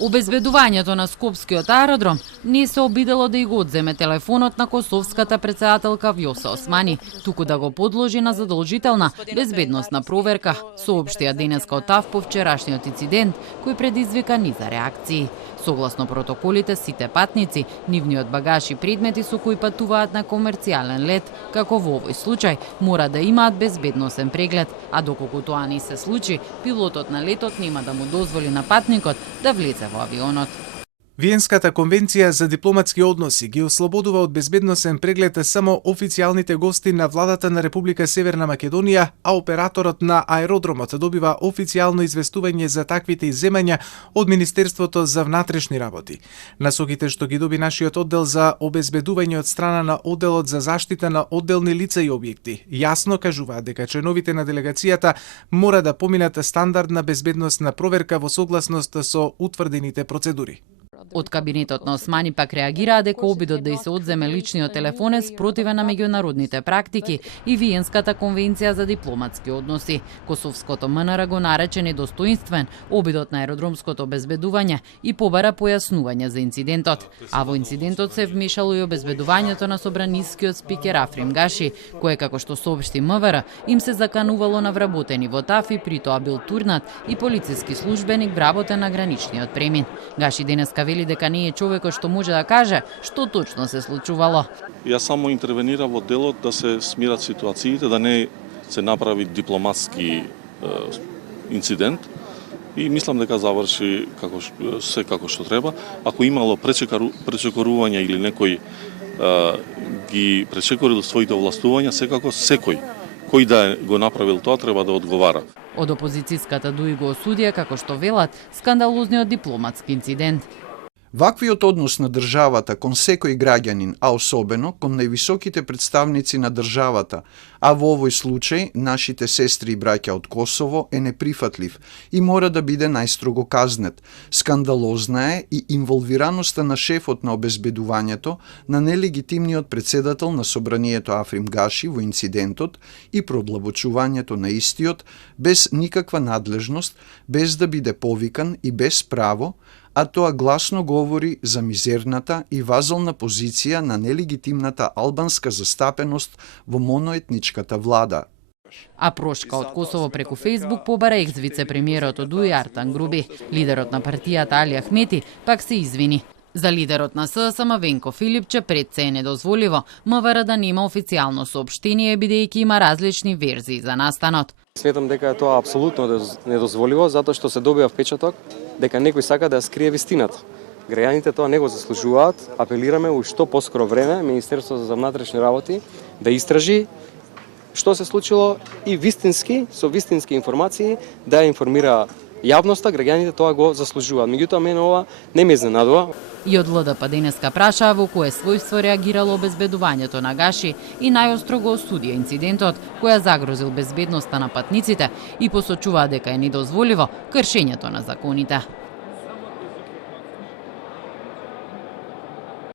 Обезбедувањето на Скопскиот аеродром не се обидело да и го одземе телефонот на косовската претседателка Вјоса Османи, туку да го подложи на задолжителна безбедносна проверка, соопштија денеска од ТАВ по вчерашниот инцидент кој предизвика низа реакции. Согласно протоколите, сите патници, нивниот багаж и предмети со кои патуваат на комерцијален лет, како во овој случај, мора да имаат безбедносен преглед, а доколку тоа не се случи, пилотот на летот нема да му дозволи на патникот да влезе во авионот. Виенската конвенција за дипломатски односи ги ослободува од безбедносен преглед само официјалните гости на владата на Република Северна Македонија, а операторот на аеродромот добива официјално известување за таквите изземања од Министерството за внатрешни работи. Насоките што ги доби нашиот оддел за обезбедување од страна на одделот за заштита на одделни лица и објекти јасно кажуваат дека членовите на делегацијата мора да поминат стандардна безбедносна проверка во согласност со утврдените процедури. Од кабинетот на Османи пак реагираа дека обидот да и се одземе личниот телефон е спротивен на меѓународните практики и Виенската конвенција за дипломатски односи. Косовското МНР го нарече недостоинствен обидот на аеродромското обезбедување и побара појаснување за инцидентот. А во инцидентот се вмешало и обезбедувањето на собранискиот спикер Африм Гаши, кој, како што соопшти МВР, им се заканувало на вработени во ТАФ и при тоа бил турнат и полициски службеник вработен на граничниот премин. Гаши денеска вели дека не е човекот што може да каже што точно се случувало. Јас само интервенирав во делот да се смират ситуациите, да не се направи дипломатски инцидент и мислам дека заврши како што треба. Ако имало пречекорување или некој ги пречекорил своите овластувања, секако секој кој да го направил тоа треба да одговара. Од опозицијската ДУИ го осудија како што велат скандалозниот дипломатски инцидент. Ваквиот однос на државата кон секој граѓанин, а особено кон највисоките представници на државата, а во овој случај нашите сестри и браќа од Косово, е неприфатлив и мора да биде најстрого казнет. Скандалозна е и инволвираноста на шефот на обезбедувањето на нелегитимниот председател на собранието Африм Гаши во инцидентот и продлабочувањето на истиот без никаква надлежност, без да биде повикан и без право, а тоа гласно говори за мизерната и вазална позиција на нелегитимната албанска застапеност во моноетничката влада. А прошка од Косово преку Фејсбук побара екс-вице-премиерот од ДУИ Артан Груби. Лидерот на партијата Али Ахмети пак се извини. За лидерот на ССМ Венко Филипче пред се е недозволиво МВР да нема официјално соопштение бидејќи има различни верзии за настанот. Сметам дека е тоа апсолутно недозволиво затоа што се добива впечаток дека некој сака да скрие вистината. Граѓаните тоа не го заслужуваат. Апелираме у што поскоро време Министерството за внатрешни работи да истражи што се случило и вистински, со вистински информации да ја информира јавноста, граѓаните тоа го заслужуваат. Меѓутоа мене ова не ме изненадува. И од ЛДП денеска прашаа во кое својство реагирало обезбедувањето на Гаши и најостро го осудија инцидентот која загрозил безбедноста на патниците и посочуваа дека е недозволиво кршењето на законите.